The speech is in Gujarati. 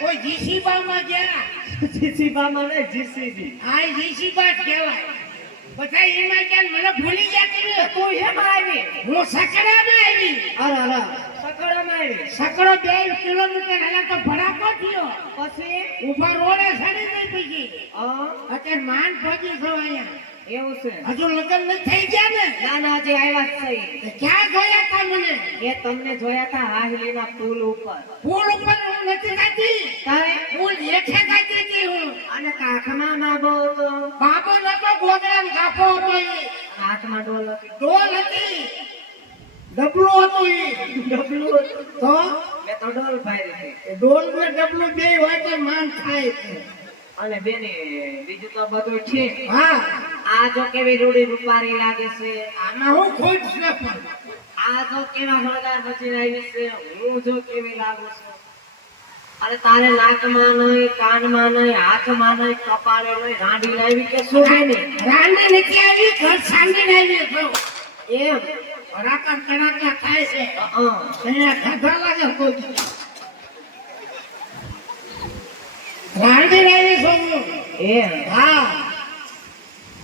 કોઈ જીસીબામાં ગયા? જીસીબામાં નહીં જીસીબી. આ જીસીબા જ કહેવાય. બધા એમાં ક્યાં મને ભૂલી ગયા ને તું હેમ આવી? હું સકડામાં આવી. અરે અરે સકડામાં આવી? સકડો બે કિલોમીટર હેલા તો ભડાકો થયો. પછી? ઊભા રોડે સડી ગઈ પછી અત્યારે માન પહોંચી છો અહીંયા. એવું છે. હજુ લગ્ન નથી થઈ ગયા ને? ના ના હજી આવ્યા જ છે. ક્યાં મને એ તમને જોયા હતા હાહલીના પુલ ઉપર. પુલ ઉપર હું નથી ખાતી તારે? પુલ હેઠે ખાતી હતી હું. અને કાખમાં તો બાબો નતો ગોગડા ને ગાફો હતો એ. હાથમાં ડોલ હતી. ડોલ હતી. ડબલું હતું એ. ડબલું તો? મેં તો ડોલ ભાઈ એ ડોલ ને ડબલું બે હોય તો માન થાય છે. અને બેને બીજું તો બધું છે. હા. આ જો કેવી રૂડી રૂપારી લાગે છે? આમાં હું ખુશ છે પણ. આ જો કેવા હળદાર બચી રહી છે હું જો કેવી લાગુ છું? અરે તારે નાકમાં નહીં કાનમાં નહીં હાથમાં નહીં કપાળે નહીં રાંડી લાવી કે શું નહીં? રાંડી નથી આવી ઘર સાંડી લાવી એમ? ભડાકા કડાકા થાય છે. હા. અહીંયા ખાધા લાગે કોઈ રાંડી લાવી હું એમ? હું.